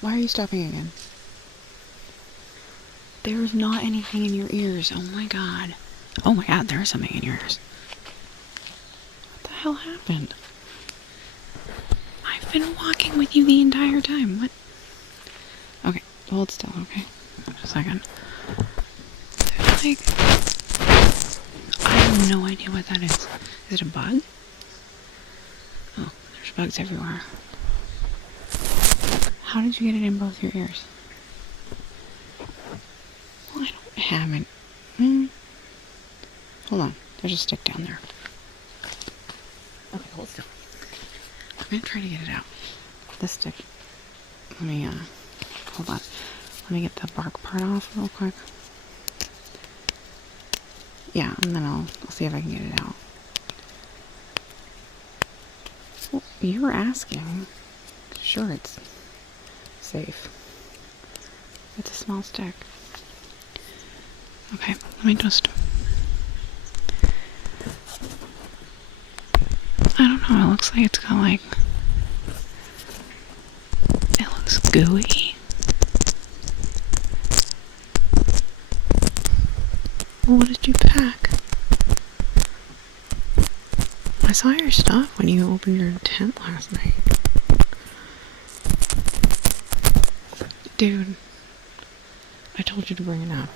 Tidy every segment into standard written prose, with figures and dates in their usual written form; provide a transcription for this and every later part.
Why are you stopping again? There's not anything in your ears. Oh my god. Oh my god, there is something in your ears. What the hell happened? I've been walking with you the entire time. What? Okay, hold still, okay? Just a second. There's like... I have no idea what that is. Is it a bug? Oh, there's bugs everywhere. How did you get it in both your ears? Well, I don't have it. Hold on. There's a stick down there. Okay, hold still. I'm gonna try to get it out. This stick. Let me, hold on. Let me get the bark part off real quick. Yeah, and then I'll see if I can get it out. Well, you were asking. Sure, it's safe. It's a small stick. Okay, let me just... I don't know, it looks like it's got like... It looks gooey. Well, what did you pack? I saw your stuff when you opened your tent last night. Dude, I told you to bring it up.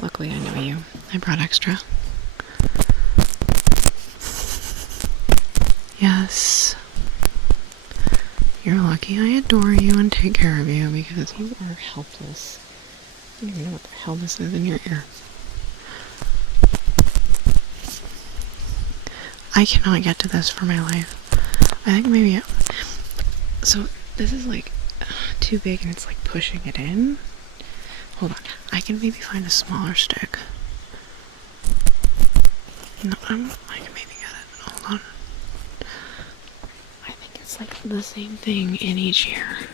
Luckily, I know you. I brought extra. Yes. You're lucky I adore you and take care of you because you are helpless. I don't even know what the hell this is in your ear. I cannot get to this for my life. I think maybe... So, this is like too big and it's like pushing it in. Hold on. I can maybe find a smaller stick. No, I can maybe get it. Hold on. I think it's like the same thing in each ear.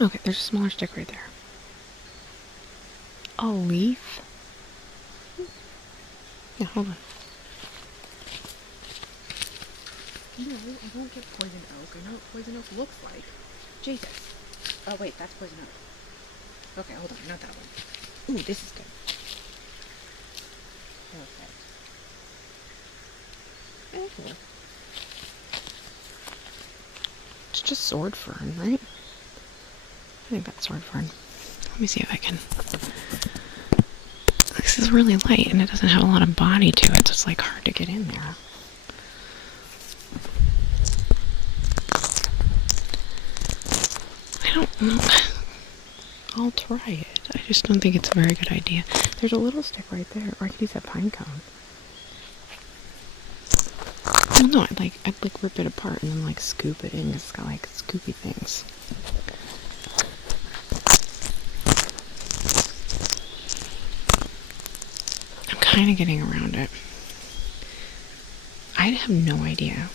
Okay, there's a smaller stick right there. A leaf? Yeah, hold on. No, I won't get poison oak. I know what poison oak looks like. Jesus. Oh, wait, that's poison oak. Okay, hold on, not that one. Ooh, this is good. Perfect. Okay. It's just sword fern, right? I think that's sword fern. Let me see if I can... This is really light and it doesn't have a lot of body to it, so it's like hard to get in there. I don't know. I'll try it. I just don't think it's a very good idea. There's a little stick right there, or I could use that pine cone. Well, no, I'd like rip it apart and then like scoop it in. It's got like scoopy things. I'm kind of getting around it. I have no idea.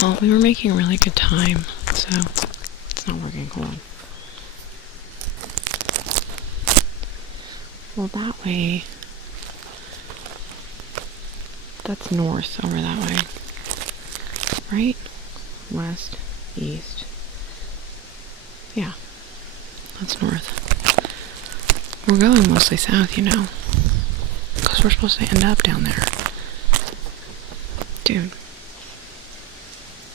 Well, we were making a really good time, so it's not working. Hold on. Well, that way, that's north over that way, right? West, east. Yeah, that's north. We're going mostly south, you know, because we're supposed to end up down there. Dude,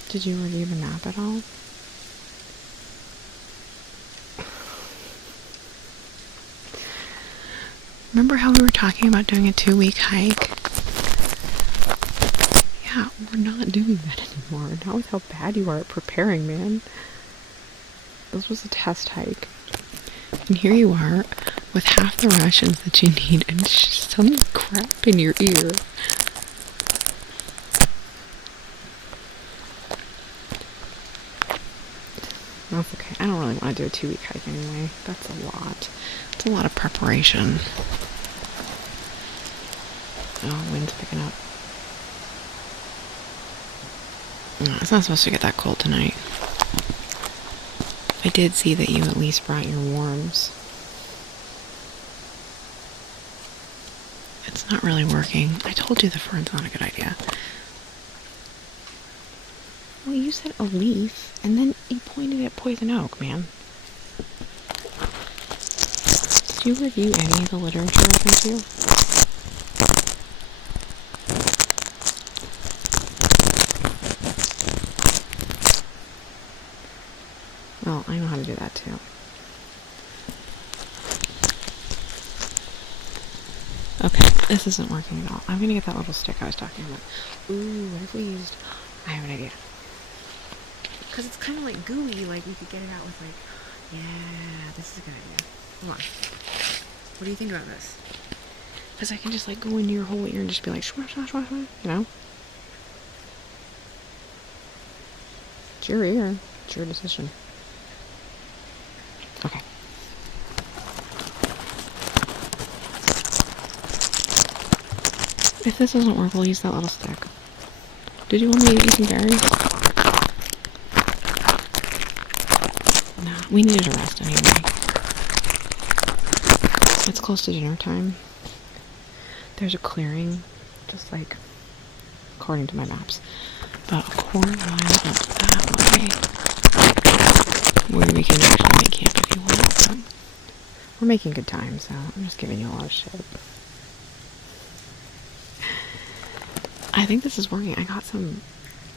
did you already have a nap at all? Remember how we were talking about doing a 2-week hike? Yeah, we're not doing that anymore. Not with how bad you are at preparing, man. This was a test hike. And here you are, with half the rations that you need, and some crap in your ear. That's okay. I don't really want to do a 2-week hike anyway. That's a lot. It's a lot of preparation. Oh, wind's picking up. No, it's not supposed to get that cold tonight. I did see that you at least brought your warms. It's not really working. I told you the fern's not a good idea. Well, you said a leaf, and then you pointed at poison oak, man. Did you review any of the literature I sent you? Well, I know how to do that too. Okay, this isn't working at all. I'm gonna get that little stick I was talking about. Ooh, what if we used... I have an idea. Because it's kind of like gooey, like we could get it out with like... Yeah, this is a good idea. Hold on. What do you think about this? Because I can just like go into your whole ear and just be like, shwa, shwa, shwa, shwa, you know? It's your ear. It's your decision. Okay. If this doesn't work, we'll use that little stick. Did you want me to eat some berries? No, we needed a rest anyway. It's close to dinner time. There's a clearing, just like, according to my maps, about a quarter mile up that way, where we can actually make camp if you want. But we're making good time, so I'm just giving you a lot of shit. I think this is working. I got some,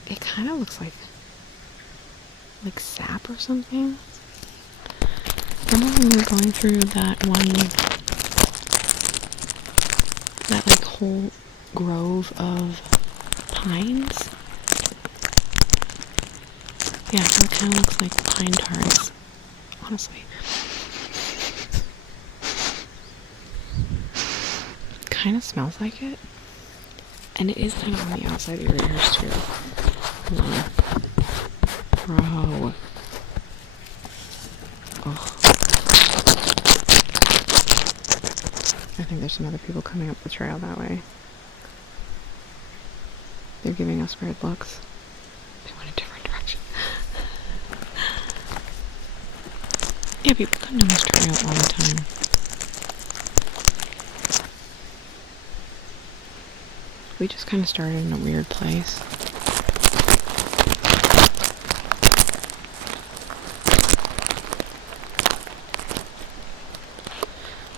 it kind of looks like sap or something. Remember when we were going through that one, that like whole grove of pines? Yeah, so it kind of looks like pine tarts, honestly. Kind of smells like it. And it is kind of on the outside of your ears too. Bro. Oh. I think there's some other people coming up the trail that way. They're giving us weird looks. They went a different direction. Yeah, people come down this trail all the time. We just kind of started in a weird place.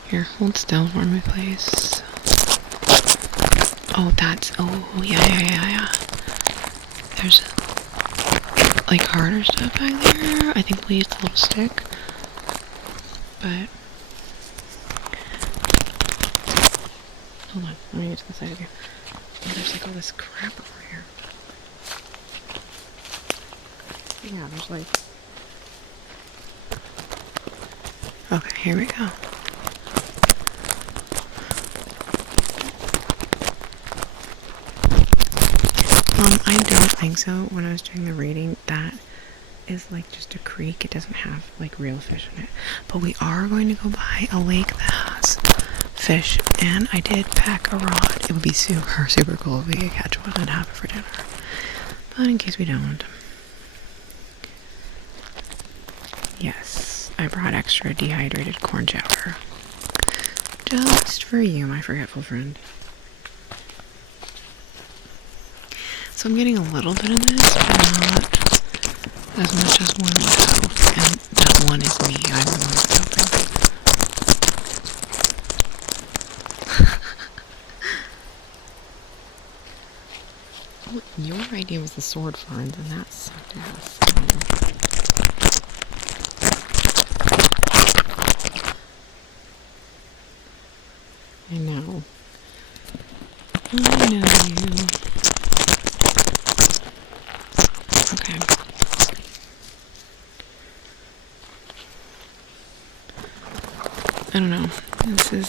Here, hold still for me, please. Oh, yeah. There's, like, harder stuff back there. I think we'll use the little stick. But... hold on, let me get to the side of here. Oh, there's like all this crap over here. Yeah, there's like... okay, here we go. I don't think so. When I was doing the reading, that is like just a creek. It doesn't have like real fish in it. But we are going to go by a lake that has fish, and I did pack a rod. It would be super, super cool if we could catch one and have it for dinner. But in case we don't. Yes, I brought extra dehydrated corn chowder. Just for you, my forgetful friend. So I'm getting a little bit of this, but not as much as one would hope. And that one is me. I'm the one that's hoping. Well, your idea was the sword ferns, and that sucked ass. I know. I know you. Okay. I don't know.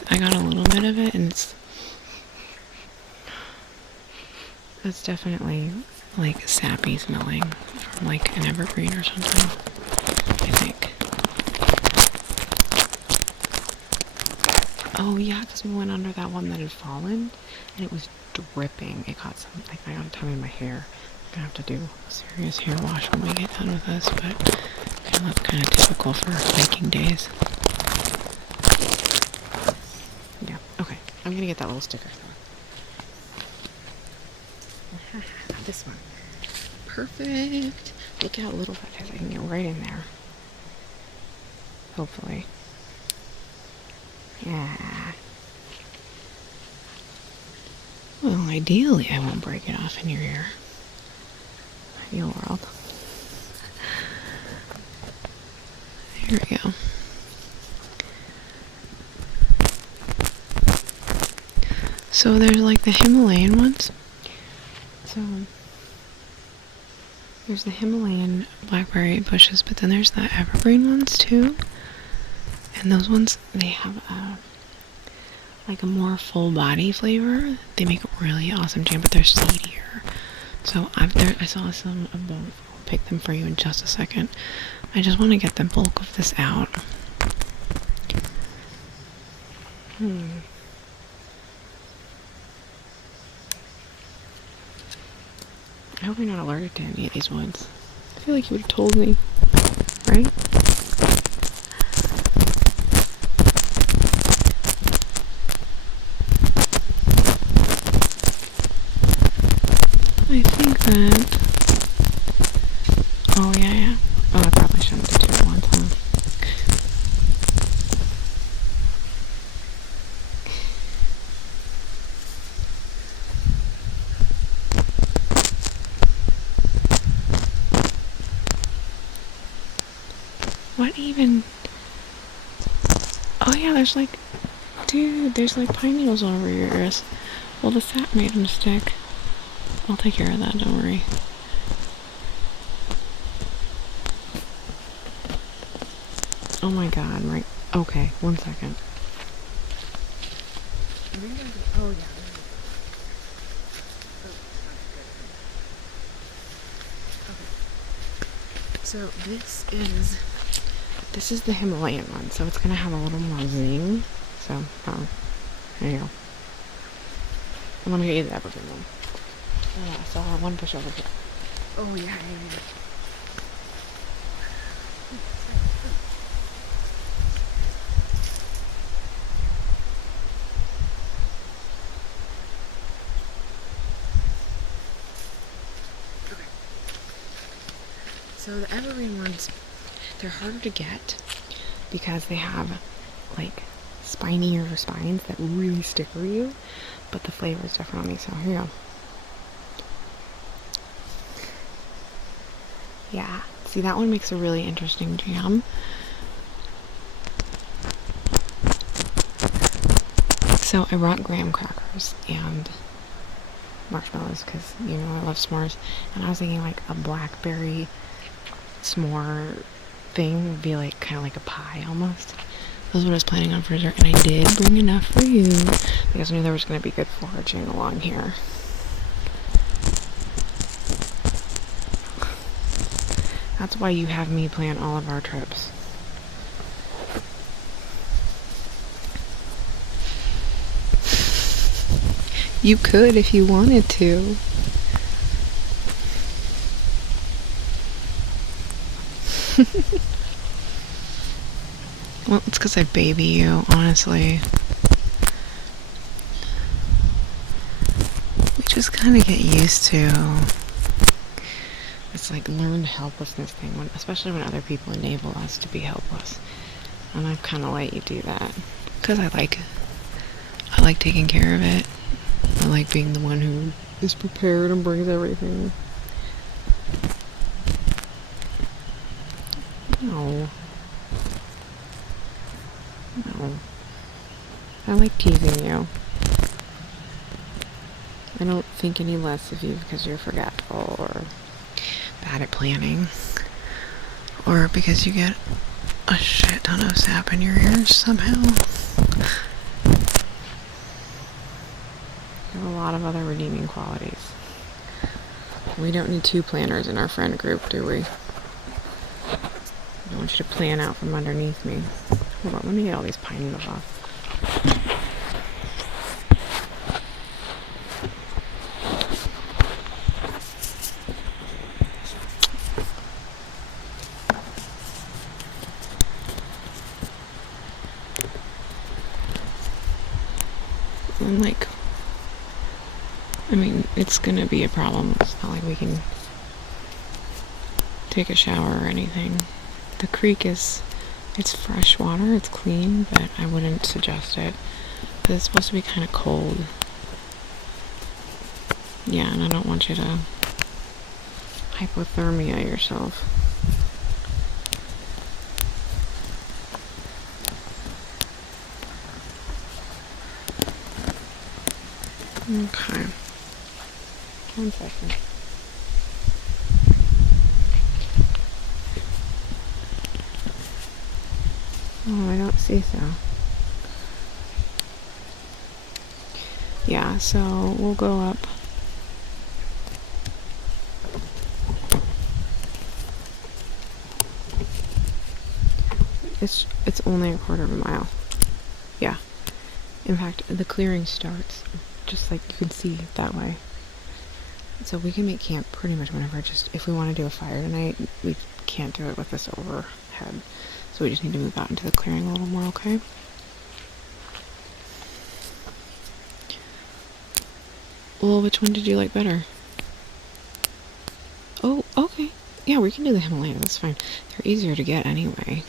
I got a little bit of it, and it's definitely like sappy smelling, from like an evergreen or something, I think. Oh yeah, because we went under that one that had fallen, and it was dripping. I got a ton in my hair. I'm gonna have to do a serious hair wash when we get done with this, but that's kind of typical for hiking days. Yeah, okay. I'm gonna get that little sticker. This one. Perfect. Look how little that is. I can get right in there. Hopefully. Yeah. Well, ideally, I won't break it off in your ear. Ideal world. Here we go. So there's like the Himalayan ones. So there's the Himalayan blackberry bushes, but then there's the evergreen ones too. And those ones, they have like a more full body flavor. They make a really awesome jam, but they're seedier. So I saw some of both. I'll pick them for you in just a second. I just want to get the bulk of this out. I hope you're not allergic to any of these ones. I feel like you would have told me, right? I think that... Oh, yeah. Oh, I probably shouldn't do two at once, huh? What even? Oh yeah, there's like... Dude, there's like pine needles all over your ears. Well, the sap made them stick. I'll take care of that, don't worry. Oh my god, right. Okay, 1 second. Oh yeah. So this is the Himalayan one, so it's gonna have a little more zing. So, there you go. I'm gonna get you the evergreen one. Yeah, so I want to push over here. Oh yeah. So the evergreen ones, they're harder to get because they have like spinier spines that really sticker you, but the flavor is different on these. So here you go. Yeah, see, that one makes a really interesting jam. So I brought graham crackers and marshmallows because, you know, I love s'mores, and I was thinking like a blackberry s'more thing would be like kind of like a pie almost. That's what I was planning on for dessert, and I did bring enough for you because I knew there was going to be good foraging along here. That's why you have me plan all of our trips. You could if you wanted to. Well, it's because I baby you, honestly. We just kind of get used to... It's like learned helplessness thing, especially when other people enable us to be helpless. And I've kind of let you do that. Because I like taking care of it. I like being the one who is prepared and brings everything. No. I like teasing you. I don't think any less of you because you're forgetful or bad at planning. Or because you get a shit ton of sap in your ears somehow. You have a lot of other redeeming qualities. We don't need two planners in our friend group, do we? I want you to plan out from underneath me. Hold on, let me get all these pine needles off. And like, I mean, it's gonna be a problem. It's not like we can take a shower or anything. The creek it's fresh water, it's clean, but I wouldn't suggest it. Because it's supposed to be kind of cold. Yeah, and I don't want you to hypothermia yourself. Okay. 1 second. Oh, I don't see so. Yeah, so we'll go up. It's only a quarter of a mile. Yeah. In fact, the clearing starts just like you can see that way. So we can make camp pretty much whenever. Just if we want to do a fire tonight, we can't do it with this overhead. So we just need to move out into the clearing a little more, okay? Well, which one did you like better? Oh, okay. Yeah, we can do the Himalaya, that's fine. They're easier to get anyway.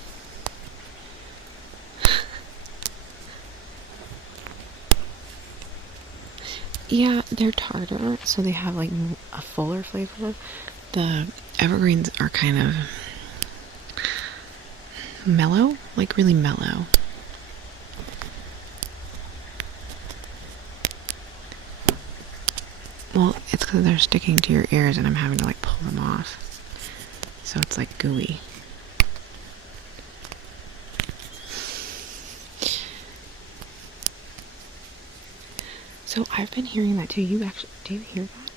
Yeah, they're tartar, so they have like a fuller flavor. The evergreens are kind of mellow, like really mellow. Well, it's because they're sticking to your ears and I'm having to like pull them off. So it's like gooey. So I've been hearing that too. Do you hear that?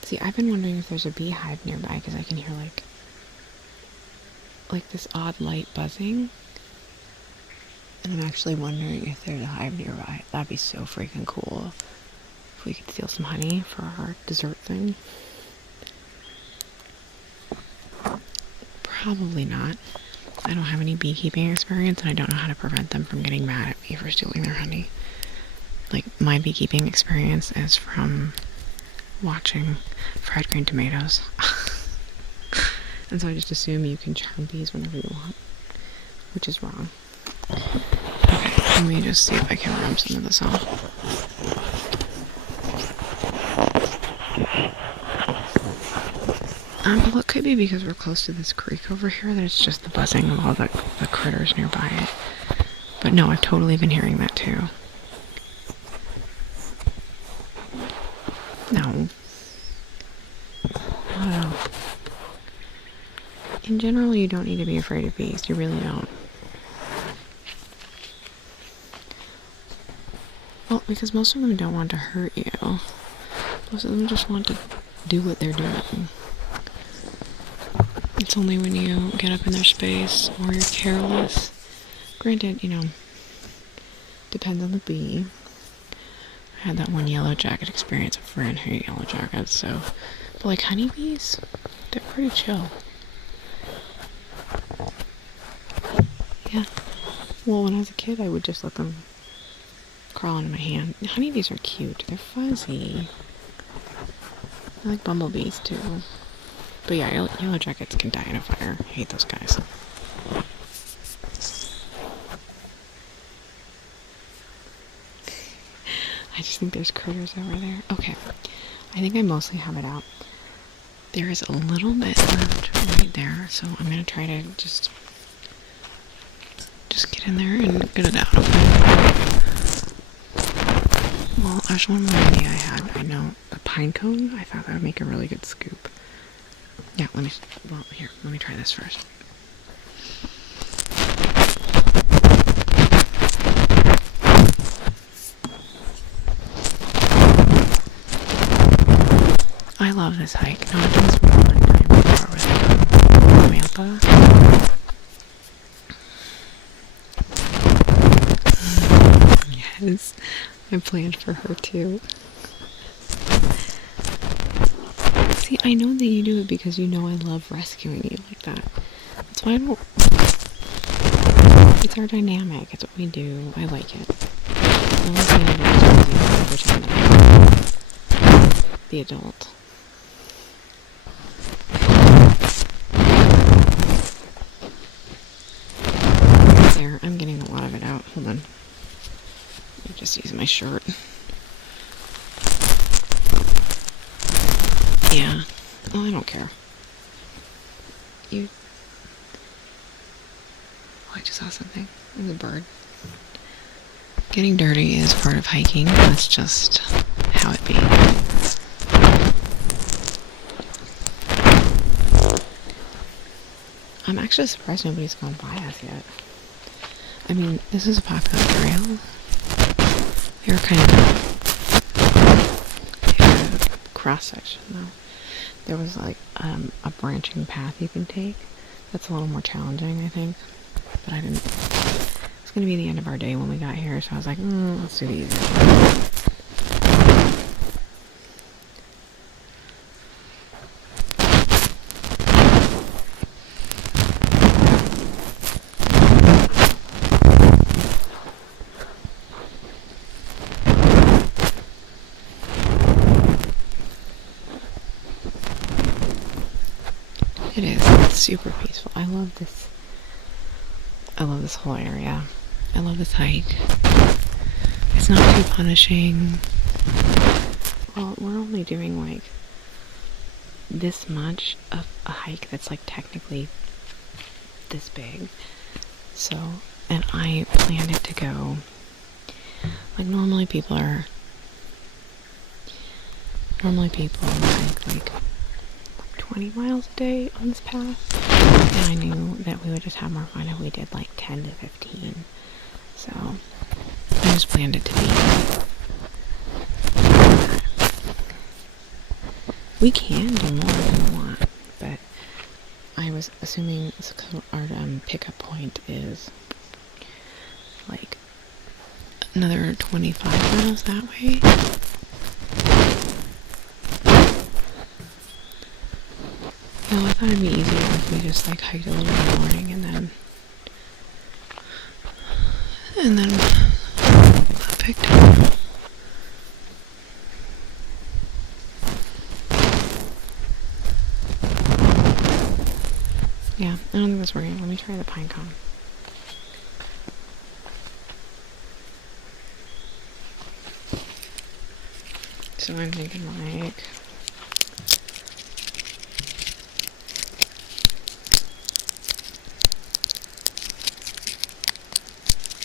See, I've been wondering if there's a beehive nearby because I can hear like this odd light buzzing. And I'm actually wondering if there's a hive nearby. That'd be so freaking cool. If we could steal some honey for our dessert thing. Probably not. I don't have any beekeeping experience and I don't know how to prevent them from getting mad at me for stealing their honey. Like, my beekeeping experience is from watching Fried Green Tomatoes. And so I just assume you can charm bees whenever you want, which is wrong. Okay, let me just see if I can rub some of this off. Well, it could be because we're close to this creek over here that it's just the buzzing of all the critters nearby it. But no, I've totally been hearing that too. No. Not at all. In general, you don't need to be afraid of bees. You really don't. Well, because most of them don't want to hurt you. Most of them just want to do what they're doing. It's only when you get up in their space or you're careless. Granted, depends on the bee. I had that one yellow jacket experience. A friend hated yellow jackets, so. But like honeybees, they're pretty chill. Yeah. Well, when I was a kid, I would just let them crawl into my hand. Honeybees are cute. They're fuzzy. I like bumblebees too. But yeah, yellow jackets can die in a fire. I hate those guys. I just think there's critters over there. Okay. I think I mostly have it out. There is a little bit left right there, so I'm going to try to just get in there and get it out. Well, there's one more idea I had. I know the pine cone. I thought that would make a really good scoop. Yeah, let me try this first. I love this hike. No, I've done this one time before with Samantha. Yes, I planned for her too. See, I know that you do it because you know I love rescuing you like that. That's why I don't. It's our dynamic. It's what we do. I like it. only thing I did was pretend that I'm the adult. There, I'm getting a lot of it out. Hold on. I'm just using my shirt. Yeah. Oh, I don't care. Oh, I just saw something. It was a bird. Getting dirty is part of hiking. That's just how it be. I'm actually surprised nobody's gone by us yet. I mean, this is a popular trail. They were kind of a cross section though. There was like a branching path you can take. That's a little more challenging, I think. But I didn't. It's going to be the end of our day when we got here, so I was like, let's do the easy. It is. It's super peaceful. I love this. I love this whole area. I love this hike. It's not too punishing. Well, we're only doing like this much of a hike that's like technically this big. So, and I planned it to go, like normally people hike like 20 miles a day on this path, and I knew that we would just have more fun if we did like 10 to 15, so I just planned it to be that. We can do more if we want, but I was assuming our pickup point is like another 25 miles that way. No, I thought it'd be easier if we just like hiked a little bit in the morning and then picked up. Yeah, I don't think that's working. Let me try the pine cone. So I'm thinking like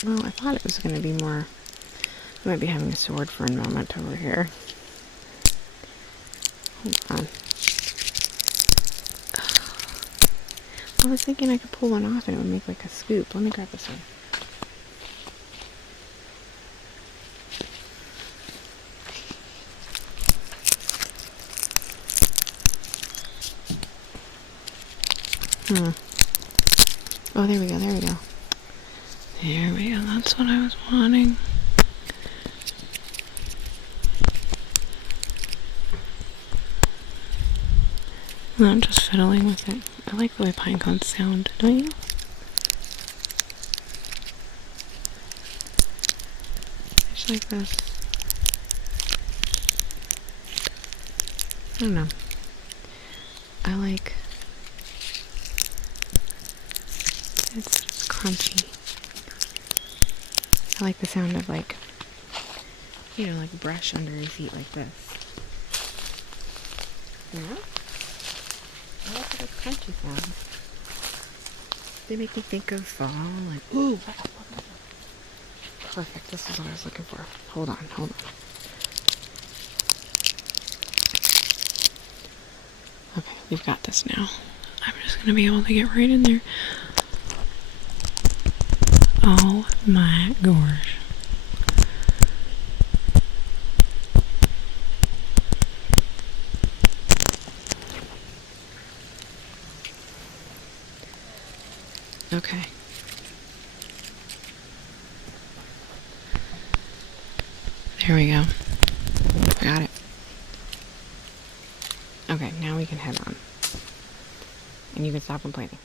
well, I thought it was going to be more. I might be having a sword for a moment over here. Hold on. I was thinking I could pull one off and it would make like a scoop. Let me grab this one. Oh, there we go, there we go. There we go, that's what I was wanting. And I'm just fiddling with it. I like the way pine cones sound, don't you? Just like this. I don't know. I like... It's crunchy. I like the sound of like, you know, like brush under your feet like this. You know? I like those crunchy sounds. They make me think of fall, like, ooh, perfect, this is what I was looking for. Hold on. Okay, we've got this now. I'm just gonna be able to get right in there. Oh my gosh. Okay. There we go. Got it. Okay, now we can head on. And you can stop complaining.